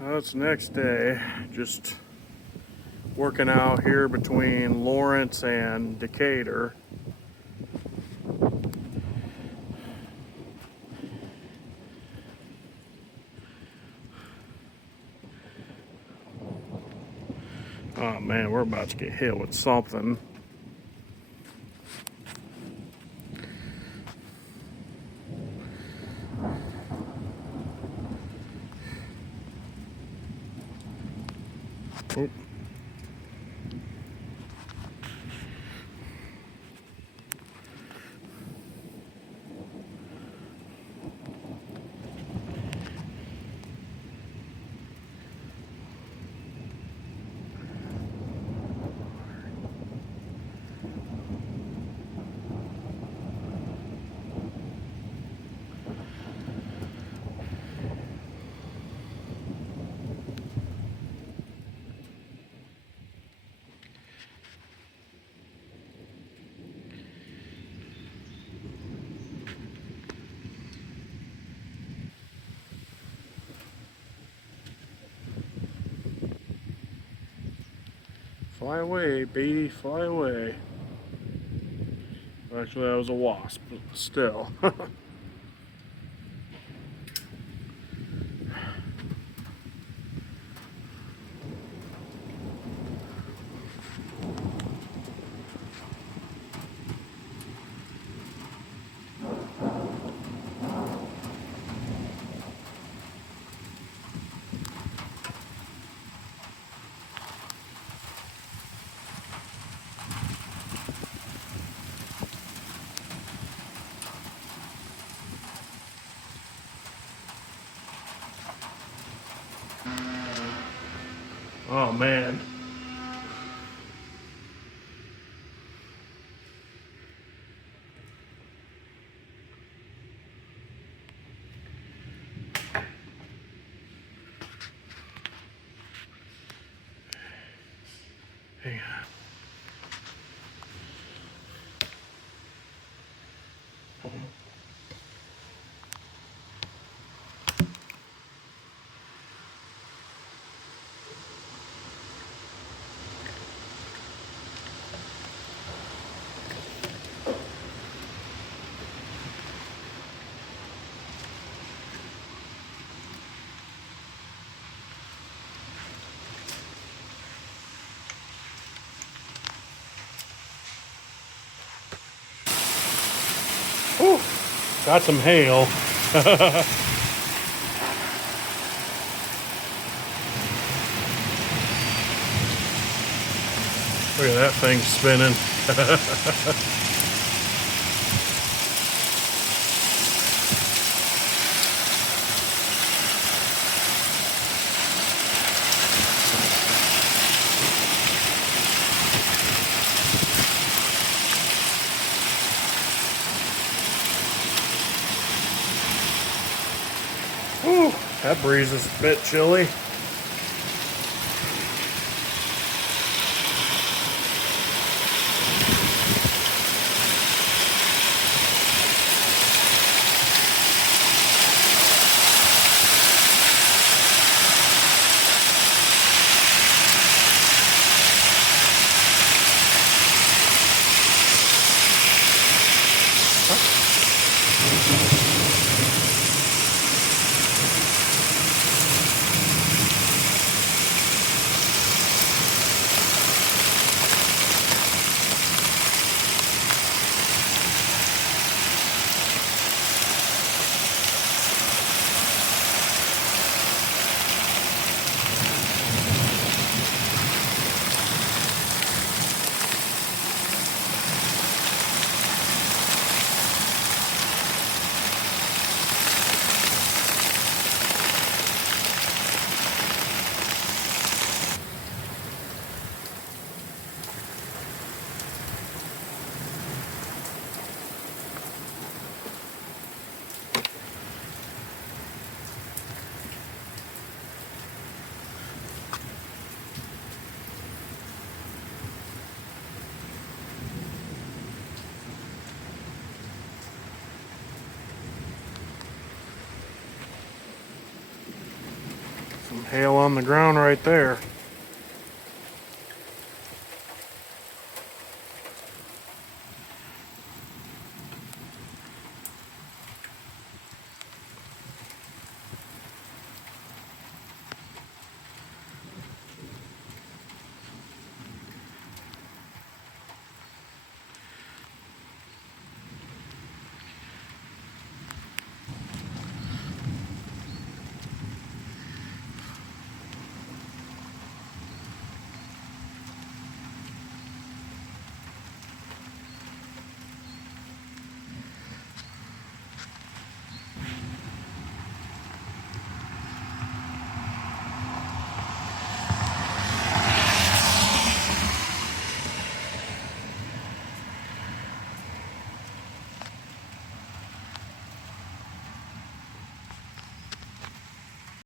Well, it's the next day. Just working out here between Lawrence and Decatur. Oh man, we're about to get hit with something. Oh. Fly away, Beatty, fly away. Actually, that was a wasp, but still. Oh man. Hang on. Whew. Got some hail. Look at that thing spinning. Whew. That breeze is a bit chilly. Hail on the ground right there.